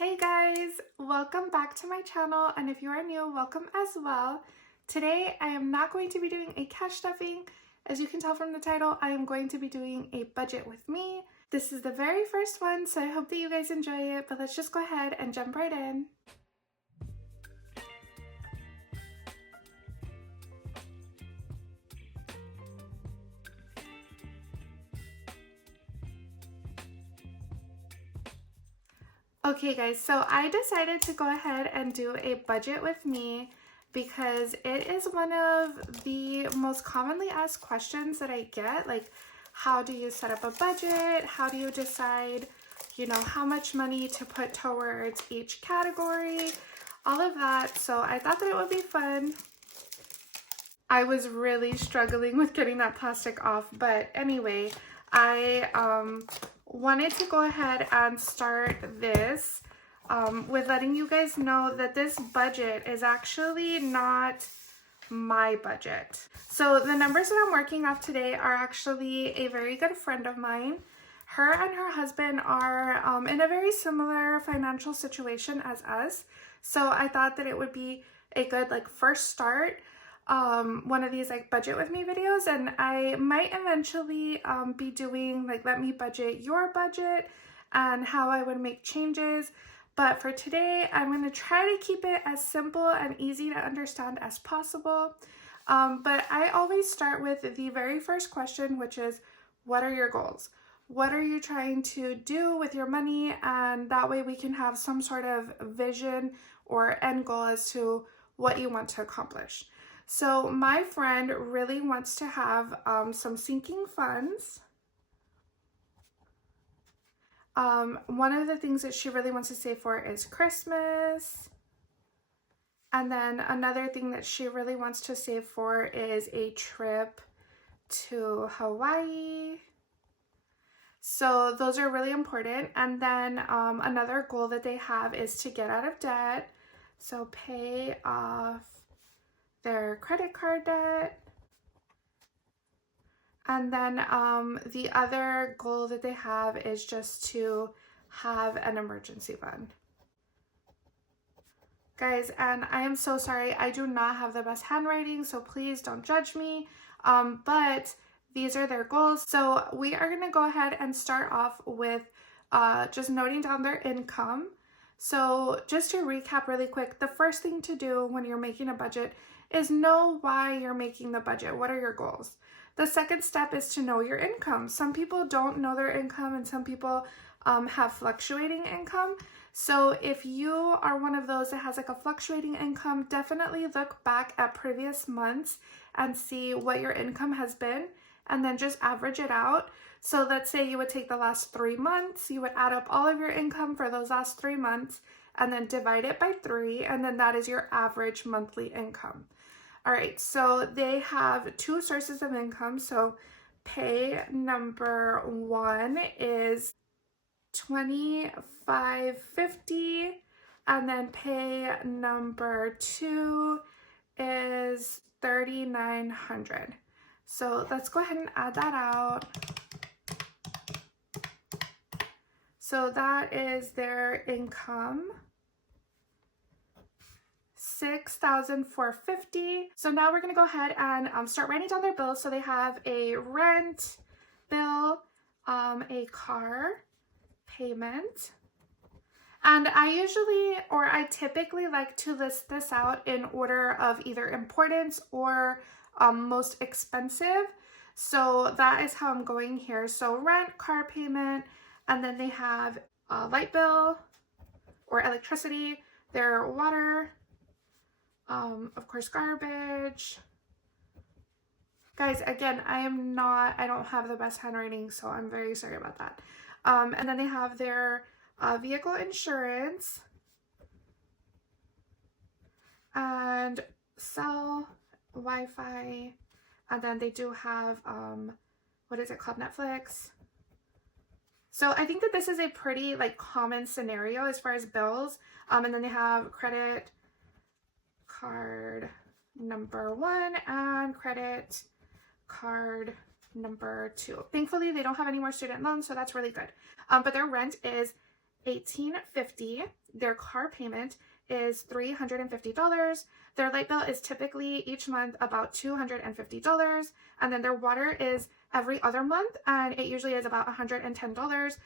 Hey guys, welcome back to my channel, and if you are new, welcome as well. Today I am not going to be doing a cash stuffing. As you can tell from the title, I am going to be doing a budget with me. This is the very first one, so I hope that you guys enjoy it, but let's just go ahead and jump right in. Okay guys, so I decided to go ahead and do a budget with me because it is one of the most commonly asked questions that I get. Like, how do you set up a budget? How do you decide, how much money to put towards each category? All of that. So I thought that it would be fun. I was really struggling with getting that plastic off, but anyway, I wanted to go ahead and start this with letting you guys know that this budget is actually not my budget. So the numbers that I'm working off today are actually a very good friend of mine. Her and her husband are in a very similar financial situation as us. So I thought that it would be a good first start, one of these budget with me videos, and I might eventually be doing let me budget your budget and how I would make changes. But for today, I'm going to try to keep it as simple and easy to understand as possible. But I always start with the very first question, which is, what are your goals? What are you trying to do with your money? And that way we can have some sort of vision or end goal as to what you want to accomplish. So my friend really wants to have some sinking funds. One of the things that she really wants to save for is Christmas. And then another thing that she really wants to save for is a trip to Hawaii. So those are really important. And then another goal that they have is to get out of debt. So pay off their credit card debt. And then the other goal that they have is just to have an emergency fund. Guys, and I am so sorry, I do not have the best handwriting, so please don't judge me. But these are their goals. So we are going to go ahead and start off with just noting down their income. So just to recap really quick, the first thing to do when you're making a budget is know why you're making the budget. What are your goals? The second step is to know your income. Some people don't know their income, and some people have fluctuating income. So if you are one of those that has a fluctuating income, definitely look back at previous months and see what your income has been, and then just average it out. So let's say you would take the last 3 months, you would add up all of your income for those last 3 months and then divide it by 3, and then that is your average monthly income. All right, so they have 2 sources of income. So pay number 1 is $25.50, and then pay number 2 is $3,900. So let's go ahead and add that out. So that is their income, $6,450. So now we're going to go ahead and start writing down their bills. So they have a rent bill, a car payment, and I typically like to list this out in order of either importance or most expensive. So that is how I'm going here. So rent, car payment, and then they have a light bill or electricity, their water, of course, garbage. Guys, again, I don't have the best handwriting, so I'm very sorry about that. And then they have their vehicle insurance and cell, Wi-Fi, and then they do have, what is it called, Netflix. So I think that this is a pretty common scenario as far as bills. And then they have credit card number 1 and credit card number 2. Thankfully, they don't have any more student loans, so that's really good. But their rent is $1,850. Their car payment is $350. Their light bill is typically each month about $250. And then their water is every other month, and it usually is about $110.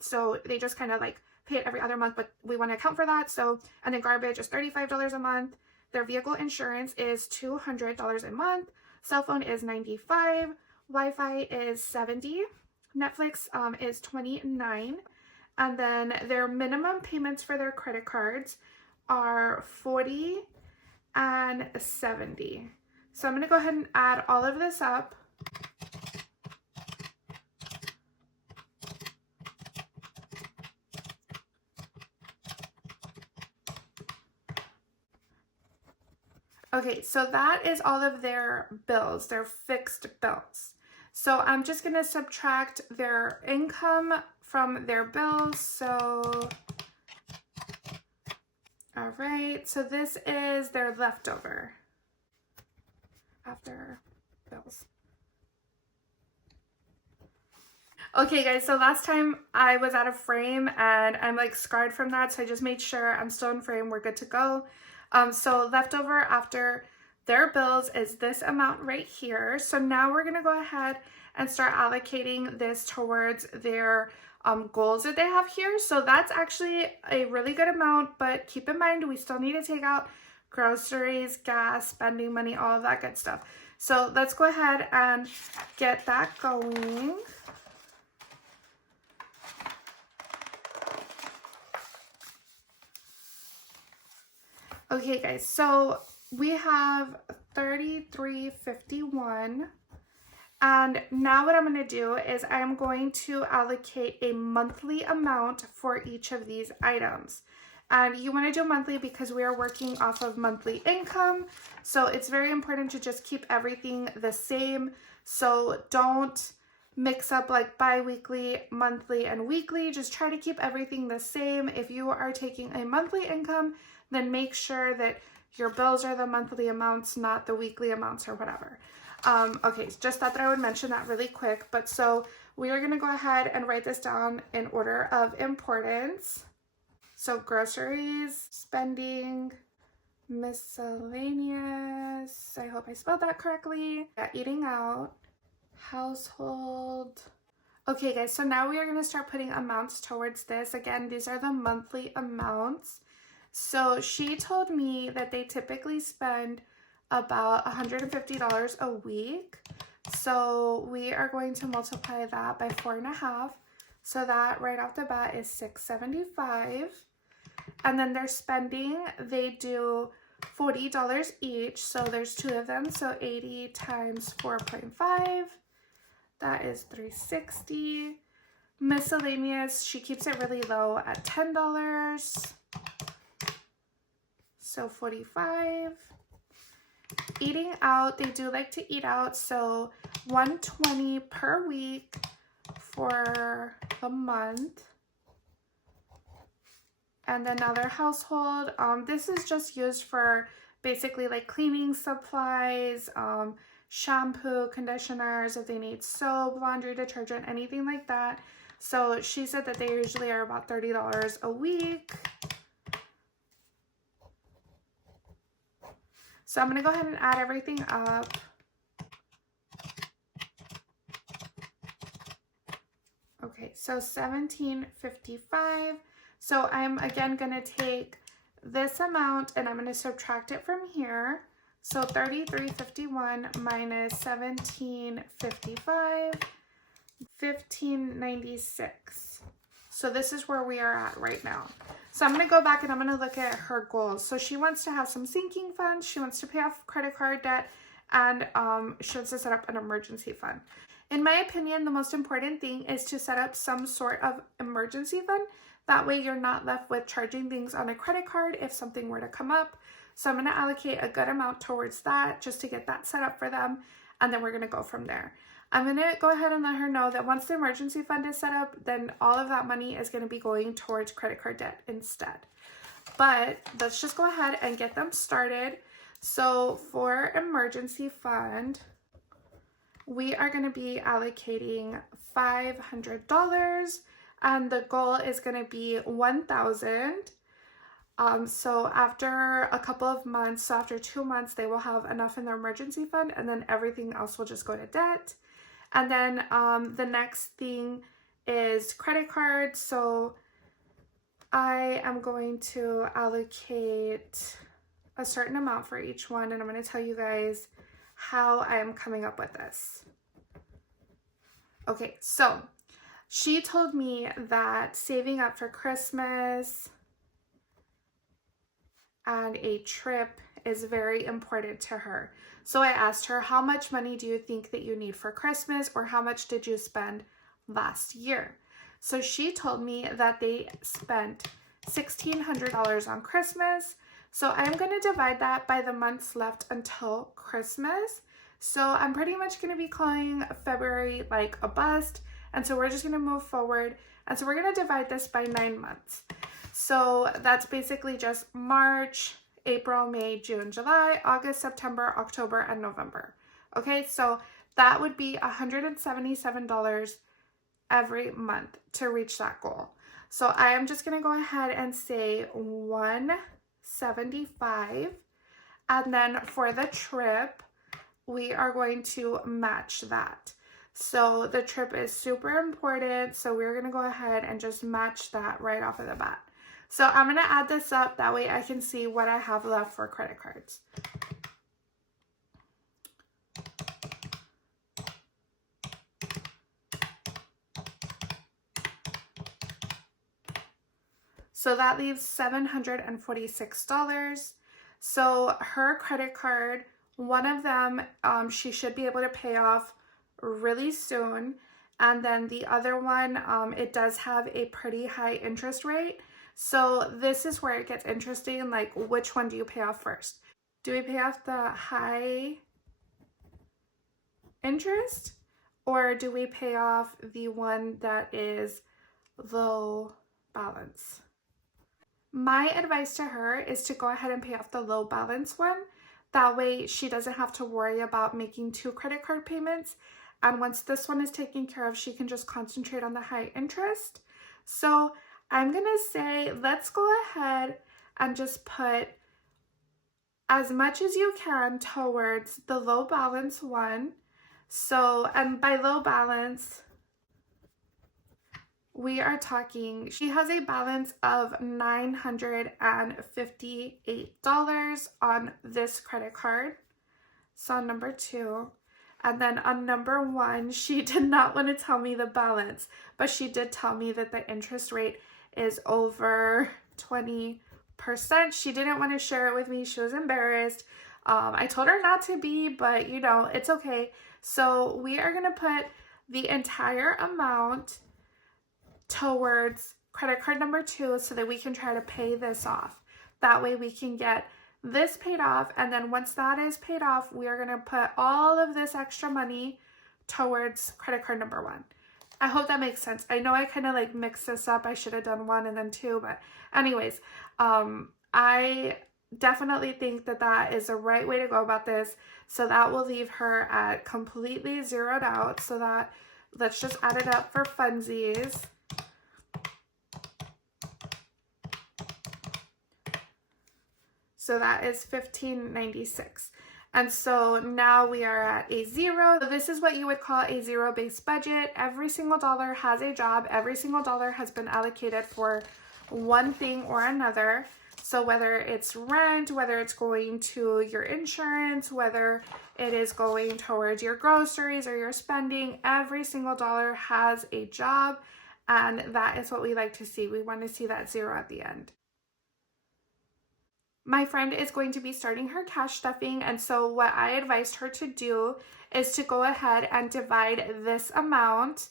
So they just kind of like pay it every other month, but we want to account for that. So, and then garbage is $35 a month. Their vehicle insurance is $200 a month. Cell phone is $95. Wi-Fi is $70. Netflix is $29. And then their minimum payments for their credit cards are $40 and $70. So I'm going to go ahead and add all of this up. Okay, so that is all of their bills, their fixed bills. So I'm just going to subtract their income from their bills. So, all right, so this is their leftover after bills. Okay guys, so last time I was out of frame and I'm like scarred from that, so I just made sure I'm still in frame, we're good to go. So leftover after their bills is this amount right here. So now we're gonna go ahead and start allocating this towards their goals that they have here. So that's actually a really good amount, but keep in mind we still need to take out groceries, gas, spending money, all of that good stuff. So let's go ahead and get that going. Okay guys, so we have $33.51, and now what I'm going to do is I'm going to allocate a monthly amount for each of these items. And you want to do monthly because we are working off of monthly income, so it's very important to just keep everything the same. So don't mix up like bi-weekly, monthly, and weekly. Just try to keep everything the same. If you are taking a monthly income, then make sure that your bills are the monthly amounts, not the weekly amounts or whatever. Okay, just thought that I would mention that really quick. But so we are going to go ahead and write this down in order of importance. So groceries, spending, miscellaneous, I hope I spelled that correctly. Yeah, eating out, household. Okay guys, so now we are going to start putting amounts towards this. Again, these are the monthly amounts. So she told me that they typically spend about $150 a week. So we are going to multiply that by 4.5. So that right off the bat is $675. And then their spending, they do $40 each. So there's two of them. So 80 times 4.5, that is $360. Miscellaneous, she keeps it really low at $10. So 45. Eating out, they do like to eat out, so $120 per week for the month. And then another household, this is just used for basically like cleaning supplies, shampoo, conditioners, if they need soap, laundry detergent, anything like that. So she said that they usually are about $30 a week. So I'm going to go ahead and add everything up. Okay, so $17.55. So I'm again going to take this amount and I'm going to subtract it from here. So $33.51 minus $17.55, $15.96. So this is where we are at right now. So I'm going to go back and I'm going to look at her goals. So she wants to have some sinking funds. She wants to pay off credit card debt, and she wants to set up an emergency fund. In my opinion, the most important thing is to set up some sort of emergency fund. That way you're not left with charging things on a credit card if something were to come up. So I'm going to allocate a good amount towards that just to get that set up for them. And then we're going to go from there. I'm going to go ahead and let her know that once the emergency fund is set up, then all of that money is going to be going towards credit card debt instead. But let's just go ahead and get them started. So for emergency fund, we are going to be allocating $500. and the goal is going to be 1,000. So after a couple of months, so after 2 months, they will have enough in their emergency fund, and then everything else will just go to debt. And then the next thing is credit cards. So I am going to allocate a certain amount for each one, and I'm going to tell you guys how I am coming up with this. Okay, so she told me that saving up for Christmas and a trip is very important to her. So I asked her, how much money do you think that you need for Christmas, or how much did you spend last year? So she told me that they spent $1,600 on Christmas. So I'm going to divide that by the months left until Christmas. So I'm pretty much going to be calling February like a bust. And so we're just going to move forward. And so we're going to divide this by 9 months. So that's basically just March, April, May, June, July, August, September, October, and November. Okay, so that would be $177 every month to reach that goal. So I am just going to go ahead and say 175. And then for the trip, we are going to match that. So the trip is super important. So we're going to go ahead and just match that right off of the bat. So I'm going to add this up. That way I can see what I have left for credit cards. So that leaves $746. So her credit card, one of them, she should be able to pay off really soon. And then the other one, it does have a pretty high interest rate. So this is where it gets interesting. Like, which one do you pay off first? Do we pay off the high interest, or do we pay off the one that is low balance? My advice to her is to go ahead and pay off the low balance one. That way she doesn't have to worry about making 2 credit card payments. And once this one is taken care of, she can just concentrate on the high interest. So I'm going to say, let's go ahead and just put as much as you can towards the low balance one. So, and by low balance, we are talking, she has a balance of $958 on this credit card. So on number 2. And then on number 1, she did not want to tell me the balance, but she did tell me that the interest rate is over 20%. She didn't want to share it with me. She was embarrassed. I told her not to be, but you know, it's okay. So we are going to put the entire amount towards credit card number 2 so that we can try to pay this off. That way we can get this paid off, and then once that is paid off, we are going to put all of this extra money towards credit card number 1. I hope that makes sense. I know I kind of like mixed this up. I should have done 1 and then 2, but anyways, I definitely think that that is the right way to go about this. So that will leave her at completely zeroed out. So that, let's just add it up for funsies. So that is $1,596. And so now we are at a 0. So this is what you would call a zero-based budget. Every single dollar has a job. Every single dollar has been allocated for one thing or another. So whether it's rent, whether it's going to your insurance, whether it is going towards your groceries or your spending, every single dollar has a job. And that is what we like to see. We want to see that 0 at the end. My friend is going to be starting her cash stuffing, and so what I advised her to do is to go ahead and divide this amount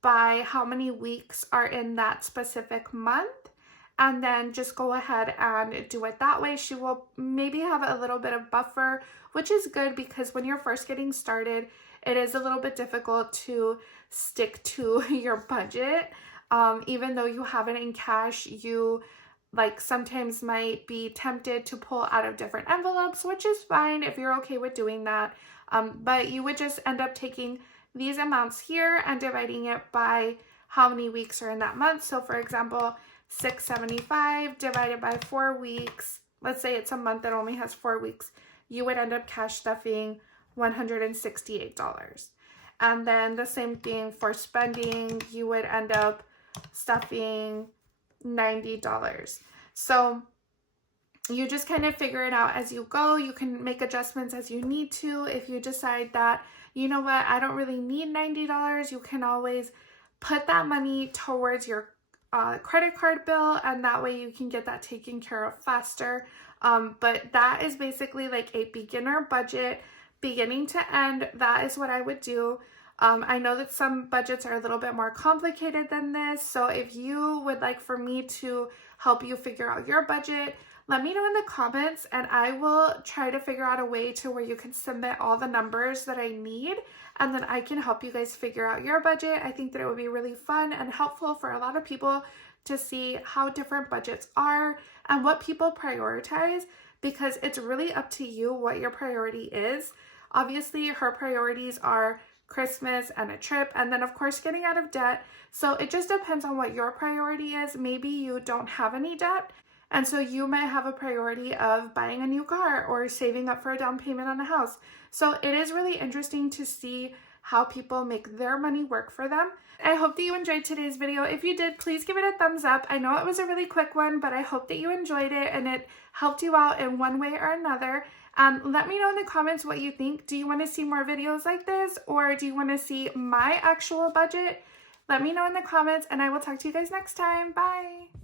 by how many weeks are in that specific month, and then just go ahead and do it that way. She will maybe have a little bit of buffer, which is good because when you're first getting started, it is a little bit difficult to stick to your budget. Even though you have it in cash, you like sometimes might be tempted to pull out of different envelopes, which is fine if you're okay with doing that. But you would just end up taking these amounts here and dividing it by how many weeks are in that month. So for example, $675 divided by 4 weeks, let's say it's a month that only has 4 weeks, you would end up cash stuffing $168. And then the same thing for spending, you would end up stuffing $90. So you just kind of figure it out as you go. You can make adjustments as you need to. If you decide that, you know what, I don't really need $90, you can always put that money towards your credit card bill, and that way you can get that taken care of faster. But that is basically like a beginner budget, beginning to end. That is what I would do. I know that some budgets are a little bit more complicated than this, so if you would like for me to help you figure out your budget, let me know in the comments, and I will try to figure out a way to where you can submit all the numbers that I need, and then I can help you guys figure out your budget. I think that it would be really fun and helpful for a lot of people to see how different budgets are and what people prioritize, because it's really up to you what your priority is. Obviously, her priorities are Christmas and a trip, and then of course getting out of debt. So it just depends on what your priority is. Maybe you don't have any debt, and so you might have a priority of buying a new car or saving up for a down payment on a house. So it is really interesting to see how people make their money work for them. I hope that you enjoyed today's video. If you did, please give it a thumbs up. I know it was a really quick one, but I hope that you enjoyed it and it helped you out in one way or another. Let me know in the comments what you think. Do you want to see more videos like this, or do you want to see my actual budget? Let me know in the comments, and I will talk to you guys next time. Bye!